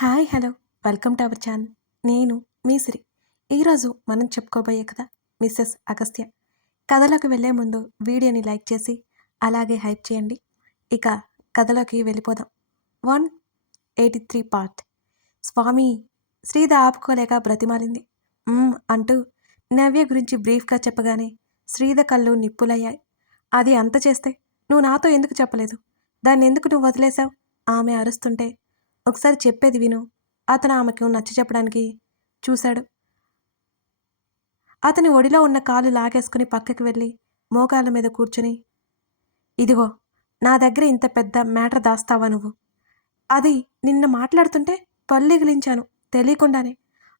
Hi hello welcome to our channel. నేను మీ సిరి. ఈరోజు మనం చెప్పుకోబోయే కథ మిస్సెస్ అగస్త్య. కథలోకి వెళ్ళే ముందు వీడియోని లైక్ చేసి అలాగే హైప్ చేయండి. ఇక కథలోకి వెళ్ళిపోదాం. 183 పార్ట్. స్వామి, శ్రీద ఆపుకోలేక బ్రతిమాలింది. అంటూ నవ్య గురించి బ్రీఫ్గా చెప్పగానే శ్రీద కళ్ళు నిప్పులయ్యాయి. అది అంత చేస్తే నువ్వు నాతో ఎందుకు చెప్పలేదు? దాన్ని ఎందుకు నువ్వు వదిలేశావు? ఆమె అరుస్తుంటే ఒకసారి చెప్పేది విను. అతను ఆమెకు నచ్చచెప్పడానికి చూశాడు. అతని ఒడిలో ఉన్న కాలు లాగేసుకుని పక్కకి వెళ్ళి మోకాళ్ళ మీద కూర్చుని, ఇదిగో, నా దగ్గర ఇంత పెద్ద మ్యాటర్ దాస్తావా నువ్వు? అది నిన్న మాట్లాడుతుంటే పల్లిగిలించాను తెలియకుండానే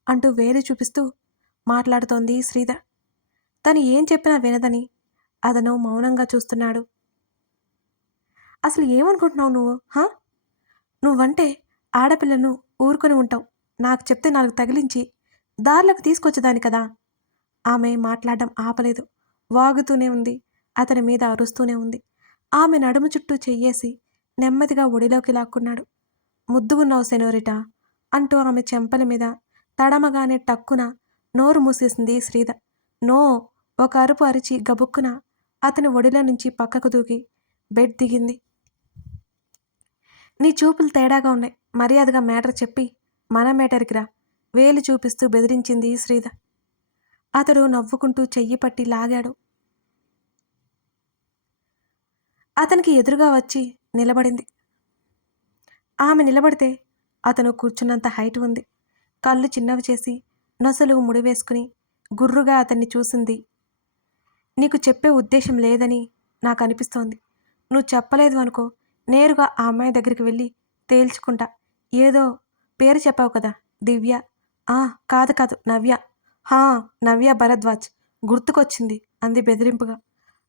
అంటూ వేలు చూపిస్తూ మాట్లాడుతోంది శ్రీధ. తను ఏం చెప్పినా వినదని అతను మౌనంగా చూస్తున్నాడు. అసలు ఏమనుకుంటున్నావు నువ్వు? నువ్వంటే ఆడపిల్లను ఊరుకొని ఉంటావు. నాకు చెప్తే నాకు తగిలించి దారిలోకి తీసుకొచ్చేదాని కదా. ఆమె మాట్లాడడం ఆపలేదు. వాగుతూనే ఉంది. అతని మీద అరుస్తూనే ఉంది. ఆమె నడుము చుట్టూ చెయ్యేసి నెమ్మదిగా ఒడిలోకి లాక్కున్నాడు. ముద్దుగున్నావు సెనోరిటా అంటూ ఆమె చెంపల మీద తడమగానే టక్కున నోరు మూసేసింది శ్రీధ. నో! ఒక అరుపు అరిచి గబుక్కున అతని ఒడిలో నుంచి పక్కకు దూకి బెడ్ దిగింది. నీ చూపులు తేడాగా ఉన్నాయి. మర్యాదగా మ్యాటర్ చెప్పి మన మ్యాటర్కి రా. వేలు చూపిస్తూ బెదిరించింది శ్రీధ. అతడు నవ్వుకుంటూ చెయ్యి పట్టి లాగాడు. అతనికి ఎదురుగా వచ్చి నిలబడింది. ఆమె నిలబడితే అతను కూర్చున్నంత హైట్ ఉంది. కళ్ళు చిన్నవి చేసి నొసలు ముడివేసుకుని గుర్రుగా అతన్ని చూసింది. నీకు చెప్పే ఉద్దేశం లేదని నాకు అనిపిస్తోంది. నువ్వు చెప్పలేదు అనుకో, నేరుగా ఆ అమ్మాయి దగ్గరికి వెళ్ళి తేల్చుకుంటా. ఏదో పేరు చెప్పావు కదా, దివ్య. కాదు కాదు, నవ్య. నవ్య భరద్వాజ్ గుర్తుకొచ్చింది అంది బెదిరింపుగా.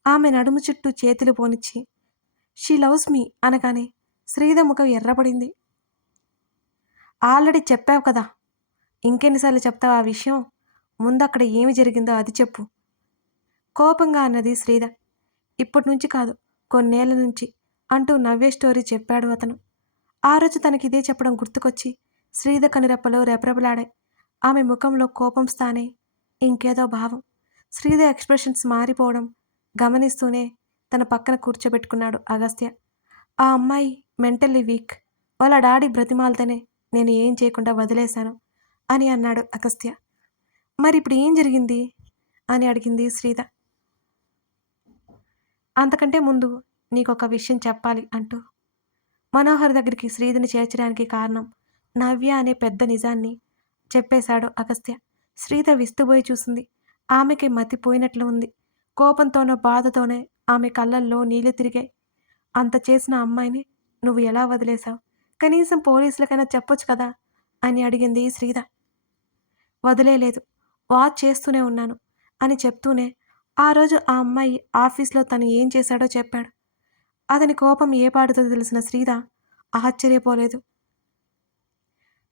ఆమె నడుము చుట్టూ చేతులు పోనిచ్చి షీ లవ్స్ మీ అనగానే శ్రీధ ముఖం ఎర్రపడింది. ఆల్రెడీ చెప్పావు కదా, ఇంకెన్నిసార్లు చెప్తావు ఆ విషయం? ముందు అక్కడ ఏమి జరిగిందో అది చెప్పు, కోపంగా అన్నది శ్రీధ. ఇప్పటి నుంచి కాదు, కొన్నేళ్ల నుంచి అంటూ నవ్య స్టోరీ చెప్పాడు అతను. ఆ రోజు తనకిదే చెప్పడం గుర్తుకొచ్చి శ్రీధ కనురెప్పలు రెపరెపలాడాయి. ఆమె ముఖంలో కోపం స్థానే ఇంకేదో భావం. శ్రీధ ఎక్స్ప్రెషన్స్ మారిపోవడం గమనిస్తూనే తన పక్కన కూర్చోబెట్టుకున్నాడు అగస్త్య. ఆ అమ్మాయి మెంటల్లీ వీక్. వాళ్ళ డాడీ బ్రతిమాలతోనే నేను ఏం చేయకుండా వదిలేశాను అని అన్నాడు అగస్త్య. మరి ఇప్పుడు ఏం జరిగింది అని అడిగింది శ్రీధ. అంతకంటే ముందు నీకొక విషయం చెప్పాలి అంటూ మనోహర్ దగ్గరికి శ్రీధని చేర్చడానికి కారణం నవ్య అనే పెద్ద నిజాన్ని చెప్పేశాడు అగస్త్య. శ్రీధ విస్తుబోయి చూసింది. ఆమెకి మతిపోయినట్లు ఉంది. కోపంతోనో బాధతోనే ఆమె కళ్ళల్లో నీళ్లు తిరిగాయి. అంత చేసిన అమ్మాయిని నువ్వు ఎలా వదిలేశావు? కనీసం పోలీసులకైనా చెప్పొచ్చు కదా అని అడిగింది శ్రీధ. వదిలేలేదు, వాచ్ చేస్తూనే ఉన్నాను అని చెప్తూనే ఆ రోజు ఆ అమ్మాయి ఆఫీస్లో తను ఏం చేశాడో చెప్పాడు. అతని కోపం ఏ పాటుతో తెలిసిన శ్రీధ ఆశ్చర్యపోలేదు.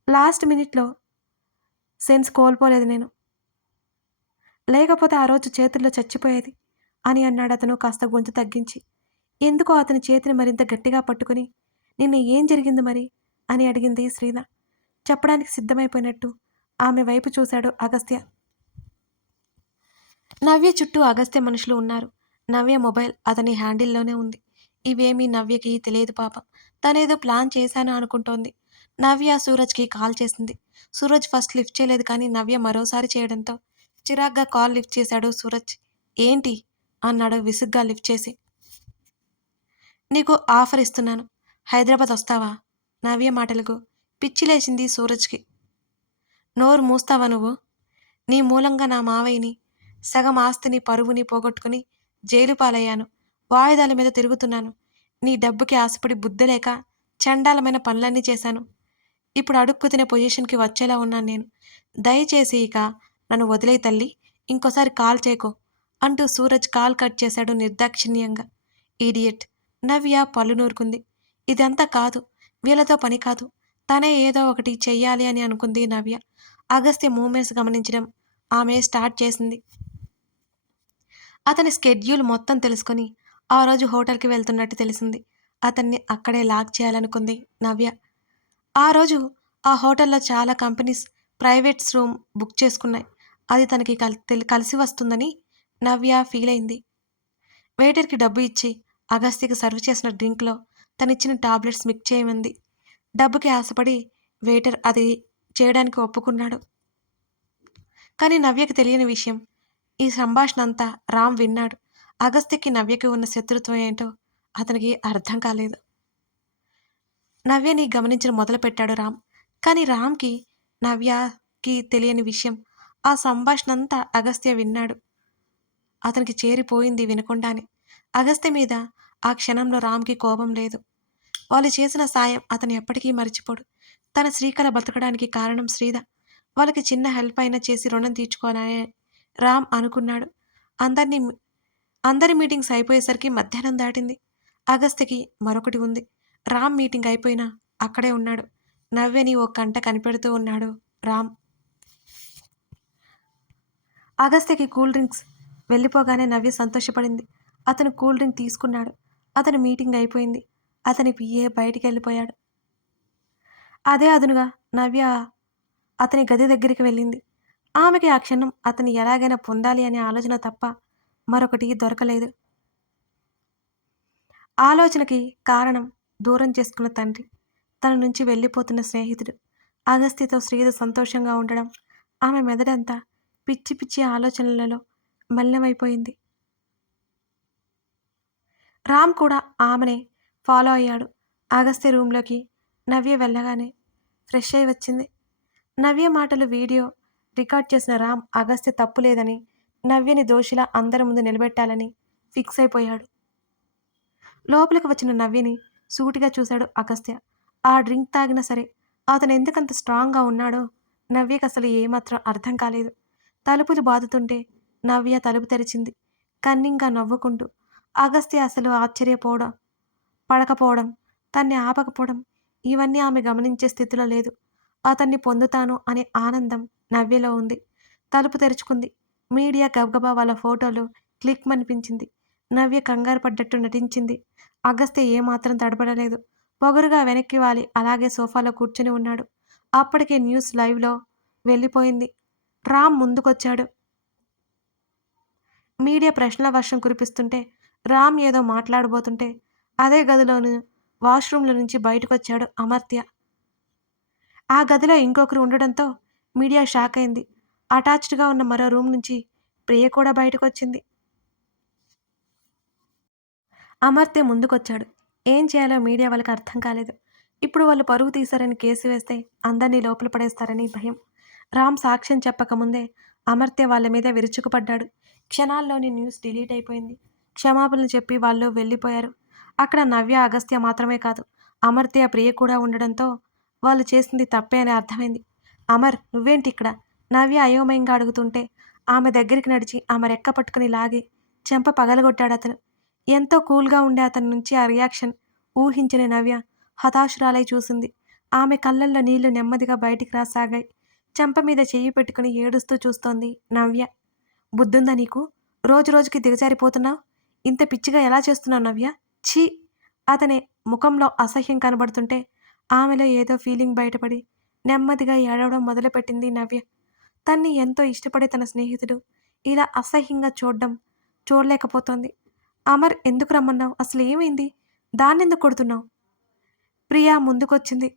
లాస్ట్ మినిట్లో సెన్స్ కోల్పోలేదు నేను, లేకపోతే ఆ రోజు చేతుల్లో చచ్చిపోయేది అని అన్నాడు అతను కాస్త గొంతు తగ్గించి. ఎందుకో అతని చేతిని మరింత గట్టిగా పట్టుకుని నిన్న ఏం జరిగింది మరి అని అడిగింది శ్రీధ. చెప్పడానికి సిద్ధమైపోయినట్టు ఆమె వైపు చూశాడు అగస్త్య. నవ్య చుట్టూ అగస్త్య మనుషులు ఉన్నారు. నవ్య మొబైల్ అతని హ్యాండిల్లోనే ఉంది. ఇవేమీ నవ్యకి తెలియదు పాపం. తనేదో ప్లాన్ చేశాను అనుకుంటోంది. నవ్య సూరజ్కి కాల్ చేసింది. సూరజ్ ఫస్ట్ లిఫ్ట్ చేయలేదు, కానీ నవ్య మరోసారి చేయడంతో చిరాగ్గా కాల్ లిఫ్ట్ చేశాడు సూరజ్. ఏంటి అన్నాడు విసుగ్గా లిఫ్ట్ చేసి. నీకు ఆఫర్ ఇస్తున్నాను, హైదరాబాద్ వస్తావా? నవ్య మాటలకు పిచ్చి లేచింది సూరజ్కి. నోరు మూస్తావా నువ్వు? నీ మూలంగా నా మావయ్యని, సగం ఆస్తిని, పరువుని పోగొట్టుకుని జైలు పాలయ్యాను. వాయిదాల మీద తిరుగుతున్నాను. నీ డబ్బుకి ఆశపడి బుద్ధి లేక చండాలమైన పనులన్నీ చేశాను. ఇప్పుడు అడుక్కు తినే పొజిషన్కి వచ్చేలా ఉన్నాను నేను. దయచేసి ఇక నన్ను వదిలేయి తల్లి, ఇంకోసారి కాల్ చేయకో అంటూ సూరజ్ కాల్ కట్ చేశాడు నిర్దాక్షిణ్యంగా. ఈడియట్. నవ్య పళ్ళు నూరుకుంది. ఇదంతా కాదు, వీళ్ళతో పని కాదు, తనే ఏదో ఒకటి చెయ్యాలి అని అనుకుంది నవ్య. అగస్త్య మూమెంట్స్ గమనించడం ఆమె స్టార్ట్ చేసింది. అతని స్కెడ్యూల్ మొత్తం తెలుసుకొని ఆ రోజు హోటల్కి వెళ్తున్నట్టు తెలిసింది. అతన్ని అక్కడే లాక్ చేయాలనుకుంది నవ్య. ఆ రోజు ఆ హోటల్‌లో చాలా కంపెనీస్ ప్రైవేట్స్ రూమ్ బుక్ చేసుకున్నాయి. అది తనకి కలిసి వస్తుందని నవ్య ఫీలయింది. వెయిటర్‌కి డబ్బు ఇచ్చి అగస్త్యకి సర్వ్ చేసిన డ్రింక్‌లో తనిచ్చిన టాబ్లెట్స్ మిక్స్ చేయమంది. డబ్బుకి ఆశపడి వెయిటర్ అది చేయడానికి ఒప్పుకున్నాడు. కానీ నవ్యకి తెలియని విషయం ఈ సంభాషణంతా రామ్ విన్నాడు. అగస్త్యకి, నవ్యకి ఉన్న శత్రుత్వం ఏంటో అతనికి అర్థం కాలేదు. నవ్యని గమనించడం మొదలుపెట్టాడు రామ్. కానీ రామ్‌కి, నవ్యకి తెలియని విషయం ఆ సంభాషణంతా అగస్త్య విన్నాడు. అతనికి చేరిపోయింది వినకుండానే. అగస్త్య మీద ఆ క్షణంలో రామ్‌కి కోపం లేదు. వాళ్ళు చేసిన సాయం అతను ఎప్పటికీ మరిచిపోడు. తన శ్రీకళ బతకడానికి కారణం శ్రీద. వాళ్ళకి చిన్న హెల్ప్ అయినా చేసి రుణం తీర్చుకోవాలనే రామ్ అనుకున్నాడు. అందరిని అందరి మీటింగ్స్ అయిపోయేసరికి మధ్యాహ్నం దాటింది. అగస్త్యకి మరొకటి ఉంది. రామ్ మీటింగ్ అయిపోయినా అక్కడే ఉన్నాడు. నవ్యని ఓ కంట కనిపెడుతూ ఉన్నాడు రామ్. అగస్త్యకి కూల్ డ్రింక్స్ వెళ్ళిపోగానే నవ్య సంతోషపడింది. అతను కూల్ డ్రింక్ తీసుకున్నాడు. అతని మీటింగ్ అయిపోయింది. అతని పిఏ బయటికెళ్ళిపోయాడు. అదే అదునుగా నవ్య అతని గది దగ్గరికి వెళ్ళింది. ఆమెకి ఆ క్షణం అతన్ని ఎలాగైనా పొందాలి అనే ఆలోచన తప్ప మరొకటి దొరకలేదు. ఆలోచనకి కారణం దూరం చేసుకున్న తండ్రి, తన నుంచి వెళ్ళిపోతున్న స్నేహితుడు, అగస్త్యతో శ్రీధర్ సంతోషంగా ఉండడం, ఆమె మెదడంతా పిచ్చి పిచ్చి ఆలోచనలలో మలినమైపోయింది. రామ్ కూడా ఆమెనే ఫాలో అయ్యాడు. అగస్త్య రూంలోకి నవ్య వెళ్ళగానే ఫ్రెష్ అయి వచ్చింది. నవ్య మాటలు వీడియో రికార్డ్ చేసిన రామ్ అగస్త్య తప్పు లేదని, నవ్యని దోషిలా అందరి ముందు నిలబెట్టాలని ఫిక్స్ అయిపోయాడు. లోపలికి వచ్చిన నవ్యని సూటిగా చూశాడు అగస్త్య. ఆ డ్రింక్ తాగినా సరే అతను ఎందుకంత స్ట్రాంగ్‌గా ఉన్నాడో నవ్యకసలు ఏమాత్రం అర్థం కాలేదు. తలుపులు బాదుతుంటే నవ్య తలుపు తెరిచింది. కన్నింగా నవ్వుకుంటూ. అగస్త్య అసలు ఆశ్చర్యపోవడం పడకపోవడం, తన్ని ఆపకపోవడం ఇవన్నీ ఆమె గమనించే స్థితిలో లేదు. అతన్ని పొందుతాను అనే ఆనందం నవ్యలో ఉంది. తలుపు తెరుచుకుంది. మీడియా గబగబా వాళ్ళ ఫోటోలు క్లిక్‌మనిపించింది. నవ్య కంగారు పడ్డట్టు నటించింది. అగస్త్య ఏమాత్రం తడబడలేదు. పొగరుగా వెనక్కి వాలి అలాగే సోఫాలో కూర్చుని ఉన్నాడు. అప్పటికే న్యూస్ లైవ్‌లో వెళ్ళిపోయింది. రామ్ ముందుకొచ్చాడు. మీడియా ప్రశ్నల వర్షం కురిపిస్తుంటే, రామ్ ఏదో మాట్లాడబోతుంటే, అదే గదిలోని వాష్‌రూమ్‌లో నుంచి బయటకొచ్చాడు అమర్త్య. ఆ గదిలో ఇంకొకరు ఉండడంతో మీడియా షాకయింది. అటాచ్డ్‌గా ఉన్న మరో రూమ్ నుంచి ప్రియ కూడా బయటకొచ్చింది. అమర్త్య ముందుకొచ్చాడు. ఏం చేయాలో మీడియా వాళ్ళకి అర్థం కాలేదు. ఇప్పుడు వాళ్ళు పరువు తీశారని కేసు వేస్తే అందరినీ లోపల పడేస్తారని భయం. రామ్ సాక్ష్యం చెప్పకముందే అమర్త్య వాళ్ళ మీద విరుచుకుపడ్డాడు. క్షణాల్లోనే న్యూస్ డిలీట్ అయిపోయింది. క్షమాపణలు చెప్పి వాళ్ళు వెళ్ళిపోయారు. అక్కడ నవ్య, అగస్త్య మాత్రమే కాదు, అమర్త్య, ప్రియ కూడా ఉండడంతో వాళ్ళు చేసింది తప్పే అని అర్థమైంది. అమర్, నువ్వేంటిక్కడ? నవ్య అయోమయంగా అడుగుతుంటే ఆమె దగ్గరికి నడిచి ఆమె రెక్క పట్టుకుని లాగి చెంప పగలగొట్టాడతను. ఎంతో కూల్‌గా ఉండే అతని నుంచి ఆ రియాక్షన్ ఊహించని నవ్య హతాశురాలై చూసింది. ఆమె కళ్ళల్లో నీళ్లు నెమ్మదిగా బయటికి రాసాగాయి. చెంప మీద చెయ్యి పెట్టుకుని ఏడుస్తూ చూస్తోంది నవ్య. బుద్ధుందా నీకు? రోజు రోజుకి దిగజారిపోతున్నావు. ఇంత పిచ్చిగా ఎలా చేస్తున్నావు నవ్య? ఛీ! అతని ముఖంలో అసహ్యం కనబడుతుంటే ఆమెలో ఏదో ఫీలింగ్ బయటపడి నెమ్మదిగా ఏడవడం మొదలుపెట్టింది నవ్య. తన్ని ఎంతో ఇష్టపడే తన స్నేహితుడు ఇలా అసహ్యంగా చూడలేకపోతోంది. అమర్, ఎందుకు రమ్మన్నావు? అసలు ఏమైంది? దాన్నెందుకు కొడుతున్నావు? ప్రియా ముందుకొచ్చింది.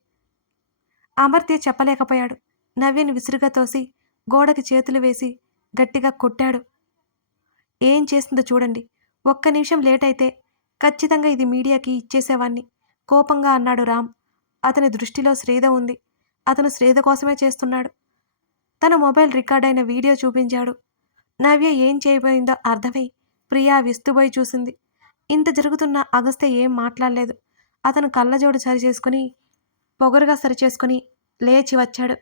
అమర్త్య చెప్పలేకపోయాడు. నవ్యని విసురుగా తోసి గోడకి చేతులు వేసి గట్టిగా కొట్టాడు. ఏం చేసిందో చూడండి. ఒక్క నిమిషం లేట్ అయితే ఖచ్చితంగా ఇది మీడియాకి ఇచ్చేసేవాణ్ణి కోపంగా అన్నాడు రామ్. అతని దృష్టిలో శ్రీధ ఉంది. అతను శ్రీధ కోసమే చేస్తున్నాడు. తన మొబైల్ రికార్డ్ అయిన వీడియో చూపించాడు. నవ్య ఏం చేయబోయిందో అర్థమై ప్రియా విస్తుబోయి చూసింది. ఇంత జరుగుతున్నా అగస్త్య ఏం మాట్లాడలేదు. అతను కళ్ళజోడు సరిచేసుకుని పొగరుగా సరిచేసుకుని లేచి వచ్చాడు.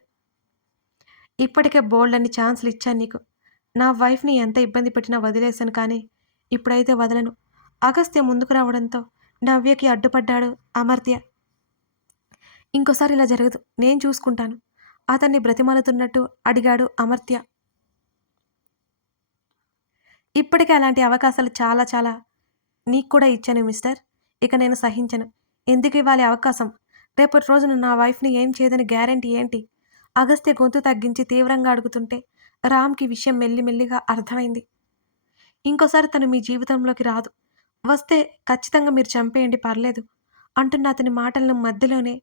ఇప్పటికే బోల్డన్ని ఛాన్సులు ఇచ్చాను నీకు. నా వైఫ్‌ని ఎంత ఇబ్బంది పెట్టినా వదిలేశాను కానీ ఇప్పుడైతే వదలను. అగస్త్య ముందుకు రావడంతో నవ్యకి అడ్డుపడ్డాడు అమర్త్య. ఇంకోసారి ఇలా జరగదు. నేను చూసుకుంటాను. అతన్ని బ్రతిమాలుతున్నట్టు అడిగాడు అమర్త్య. ఇప్పటికే అలాంటి అవకాశాలు చాలా చాలా నీకు కూడా ఇచ్చాను మిస్టర్. ఇక నేను సహించను. ఎందుకివ్వాలి అవకాశం? రేపటి రోజున నా వైఫ్‌ని ఏం చేయదని గ్యారంటీ ఏంటి? అగస్త్య గొంతు తగ్గించి తీవ్రంగా అడుగుతుంటే రామ్‌కి ఈ విషయం మెల్లిమెల్లిగా అర్థమైంది. ఇంకోసారి తను మీ జీవితంలోకి రాదు. వస్తే ఖచ్చితంగా మీరు చంపేయండి పర్లేదు అంటున్న అతని మాటలను మధ్యలోనే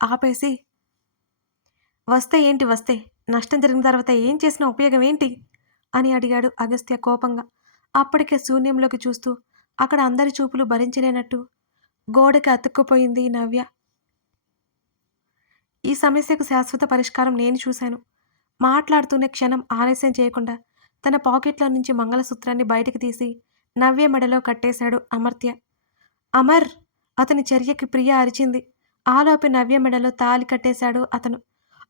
ఆపేసి, వస్తే ఏంటి వస్తే? నష్టం జరిగిన తర్వాత ఏం చేసినా ఉపయోగం ఏంటి? అని అడిగాడు అగస్త్య కోపంగా. అప్పటికే శూన్యంలోకి చూస్తూ అక్కడ అందరి చూపులు భరించలేనట్టు గోడకి అతుక్కుపోయింది నవ్య. ఈ సమస్యకు శాశ్వత పరిష్కారం నేను చూశాను. మాట్లాడుతూనే క్షణం ఆలస్యం చేయకుండా తన పాకెట్‌లో నుంచి మంగళసూత్రాన్ని బయటికి తీసి నవ్య మెడలో కట్టేశాడు అమర్త్య. అమర్! అతని చర్యకి ప్రియ అరిచింది. ఆలోపే నవ్య మెడలో తాళి కట్టేశాడు అతను.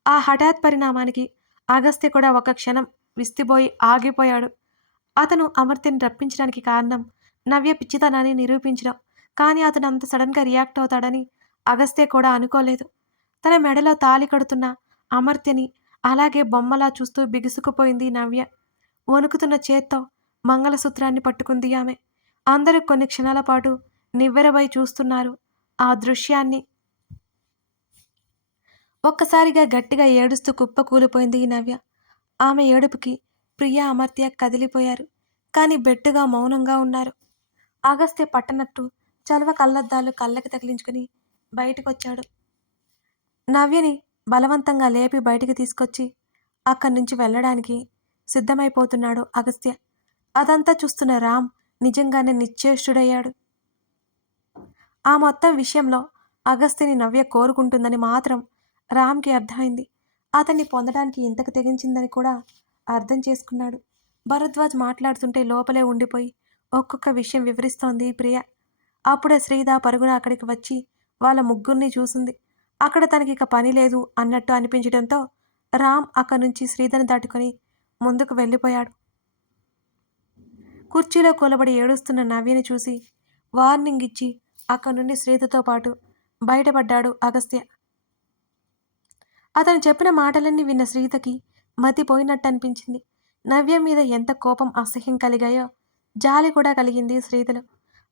ఆ హఠాత్ పరిణామానికి అగస్త్య కూడా ఒక క్షణం విస్తుబోయి ఆగిపోయాడు. అతను అమర్త్యని రప్పించడానికి కారణం నవ్య పిచ్చితనాన్ని నిరూపించడం. కానీ అతను అంత సడన్‌గా రియాక్ట్ అవుతాడని అగస్త్య కూడా అనుకోలేదు. తన మెడలో తాళి కడుతున్న అమర్త్యని అలాగే బొమ్మలా చూస్తూ బిగుసుకుపోయింది నవ్య. వణుకుతున్న చేత్తో మంగళసూత్రాన్ని పట్టుకుంది ఆమె. అందరూ కొన్ని క్షణాల పాటు నివ్వెరబోయి చూస్తున్నారు ఆ దృశ్యాన్ని. ఒక్కసారిగా గట్టిగా ఏడుస్తూ కుప్పకూలిపోయింది ఈ నవ్య. ఆమె ఏడుపుకి ప్రియ, అమర్త్య కదిలిపోయారు. కానీ బెట్టుగా మౌనంగా ఉన్నారు. అగస్త్య పట్టనట్టు చలువ కళ్ళద్దాలు కళ్ళకి తగిలించుకుని బయటకొచ్చాడు. నవ్యని బలవంతంగా లేపి బయటికి తీసుకొచ్చి అక్కడి నుంచి వెళ్ళడానికి సిద్ధమైపోతున్నాడు అగస్త్య. అదంతా చూస్తున్న రామ్ నిజంగానే నిశ్చేష్టుడయ్యాడు. ఆ మొత్తం విషయంలో అగస్త్యని నవ్య కోరుకుంటుందని మాత్రం రామ్‌కి అర్థమైంది. అతన్ని పొందడానికి ఇంతకు తెగించిందని కూడా అర్థం చేసుకున్నాడు. భరద్వాజ్ మాట్లాడుతుంటే లోపలే ఉండిపోయి ఒక్కొక్క విషయం వివరిస్తోంది ప్రియ. అప్పుడే శ్రీధ పరుగున అక్కడికి వచ్చి వాళ్ళ ముగ్గురిని చూసింది. అక్కడ తనకిక పని లేదు అన్నట్టు అనిపించడంతో రామ్ అక్కడి నుంచి శ్రీధని దాటుకొని ముందుకు వెళ్ళిపోయాడు. కుర్చీలో కూలబడి ఏడుస్తున్న నవ్యని చూసి వార్నింగ్ ఇచ్చి అక్కడి నుండి శ్రీధతో పాటు బయటపడ్డాడు అగస్త్య. అతను చెప్పిన మాటలన్నీ విన్న శ్రీధకి మతిపోయినట్టు అనిపించింది. నవ్య మీద ఎంత కోపం, అసహ్యం కలిగాయో జాలి కూడా కలిగింది శ్రీధలో.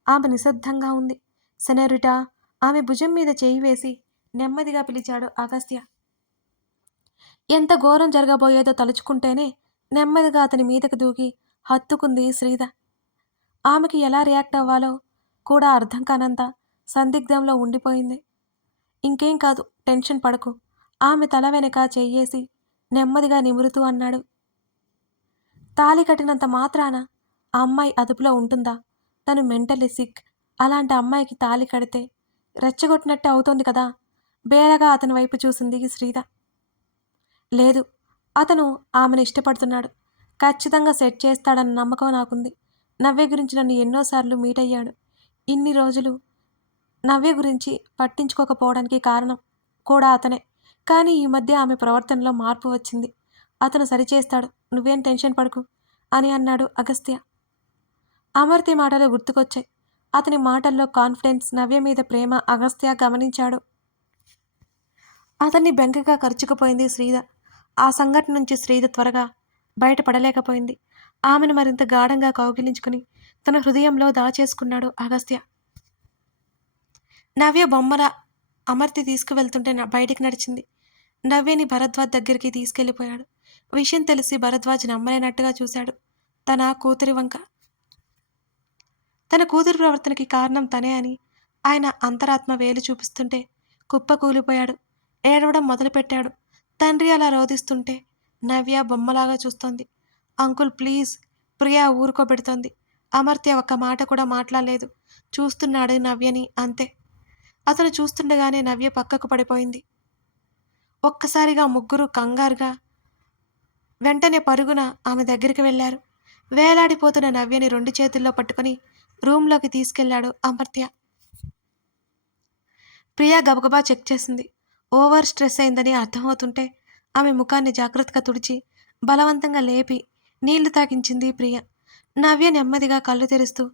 ఆమె నిశ్శబ్దంగా ఉంది. సెనోరిటా! ఆమె భుజం మీద చేయి వేసి నెమ్మదిగా పిలిచాడు అగస్త్య. ఎంత ఘోరం జరగబోయేదో తలుచుకుంటేనే నెమ్మదిగా అతని మీదకి దూకి హత్తుకుంది శ్రీధ. ఆమెకి ఎలా రియాక్ట్ అవ్వాలో కూడా అర్థం కానంత సందిగ్ధంలో ఉండిపోయింది. ఇంకేం కాదు, టెన్షన్ పడకు. ఆమె తల వెనక చెయ్యేసి నెమ్మదిగా నిమురుతూ అన్నాడు. తాళి కట్టినంత మాత్రాన ఆ అమ్మాయి అదుపులో ఉంటుందా? తను మెంటల్లీ సిక్. అలాంటి అమ్మాయికి తాళి కడితే రెచ్చగొట్టినట్టే అవుతోంది కదా! బేలగా అతని వైపు చూసింది శ్రీధ. లేదు, అతను ఆమెను ఇష్టపడుతున్నాడు. ఖచ్చితంగా సెట్ చేస్తాడన్న నమ్మకం నాకుంది. నవ్య గురించి నన్ను ఎన్నోసార్లు మీట్ అయ్యాడు. ఇన్ని రోజులు నవ్య గురించి పట్టించుకోకపోవడానికి కారణం కూడా అతనే. కానీ ఈ మధ్య ఆమె ప్రవర్తనలో మార్పు వచ్చింది. అతను సరిచేస్తాడు. నువ్వేం టెన్షన్ పడకు అని అన్నాడు అగస్త్య. అమర్తి మాటలు గుర్తుకొచ్చాయి. అతని మాటల్లో కాన్ఫిడెన్స్, నవ్య మీద ప్రేమ అగస్త్య గమనించాడు. అతన్ని బెంకగా కరుచుకుపోయింది శ్రీధ. ఆ సంఘటన నుంచి శ్రీధ త్వరగా బయటపడలేకపోయింది. ఆమెను మరింత గాఢంగా కౌగిలించుకుని తన హృదయంలో దాచేసుకున్నాడు అగస్త్య. నవ్య బొమ్మల అమర్తి తీసుకువెళ్తుంటే బయటికి నడిచింది. నవ్యని భరద్వాజ్ దగ్గరికి తీసుకెళ్లిపోయాడు. విషయం తెలిసి భరద్వాజ్ నమ్మలేనట్టుగా చూశాడు తన కూతురి వంక. తన కూతురి ప్రవర్తనకి కారణం తనే అని ఆయన అంతరాత్మ వేలు చూపిస్తుంటే కుప్పకూలిపోయాడు. ఏడవడం మొదలుపెట్టాడు. తండ్రి అలా రోదిస్తుంటే నవ్య బొమ్మలాగా చూస్తోంది. అంకుల్ ప్లీజ్, ప్రియా ఊరుకోబెడుతోంది. అమర్త్య ఒక్క మాట కూడా మాట్లాడలేదు. చూస్తున్నాడు నవ్యని అంతే. అతను చూస్తుండగానే నవ్య పక్కకు పడిపోయింది. ఒక్కసారిగా ముగ్గురు కంగారుగా వెంటనే పరుగున ఆమె దగ్గరికి వెళ్లారు. వేలాడిపోతున్న నవ్యని 2 చేతుల్లో పట్టుకుని రూంలోకి తీసుకెళ్లాడు అమర్త్య. ప్రియా గబగబా చెక్ చేసింది. ఓవర్ స్ట్రెస్ అయిందని అర్థమవుతుంటే ఆమె ముఖాన్ని జాగ్రత్తగా తుడిచి బలవంతంగా లేపి నీళ్లు తాగించింది ప్రియ. నవ్య నెమ్మదిగా కళ్ళు తెరుస్తూ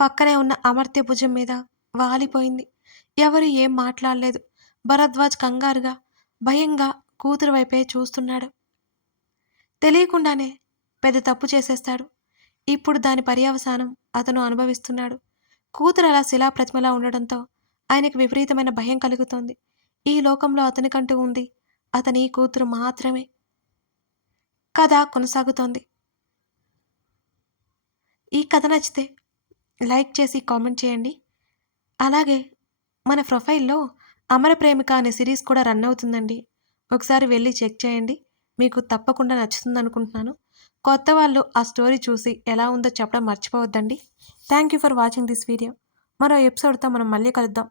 పక్కనే ఉన్న అమర్త్య భుజం మీద వాలిపోయింది. ఎవరు ఏం మాట్లాడలేదు. భరద్వాజ్ కంగారుగా, భయంగా కూతురు వైపే చూస్తున్నాడు. తెలియకుండానే పెద్ద తప్పు చేసేస్తాడు. ఇప్పుడు దాని పర్యవసానం అతను అనుభవిస్తున్నాడు. కూతురు అలా శిలాప్రతిమలా ఉండడంతో ఆయనకు విపరీతమైన భయం కలుగుతోంది. ఈ లోకంలో అతనికంటూ ఉంది అతని కూతురు మాత్రమే. కథ కొనసాగుతోంది. ఈ కథ నచ్చితే లైక్ చేసి కామెంట్ చేయండి. అలాగే మన ప్రొఫైల్‌లో 'అమర ప్రేమిక' అనే సీరీస్ కూడా రన్ అవుతుందండి. ఒకసారి వెళ్లి చెక్ చేయండి. మీకు తప్పకుండా నచ్చుతుందనుకుంటున్నాను. కొత్త వాళ్ళు ఆ స్టోరీ చూసి ఎలా ఉందో చెప్పడం మర్చిపోవద్దండి. Thank you for watching this video. మరో ఎపిసోడ్‌తో మనం మళ్ళీ కలుద్దాం.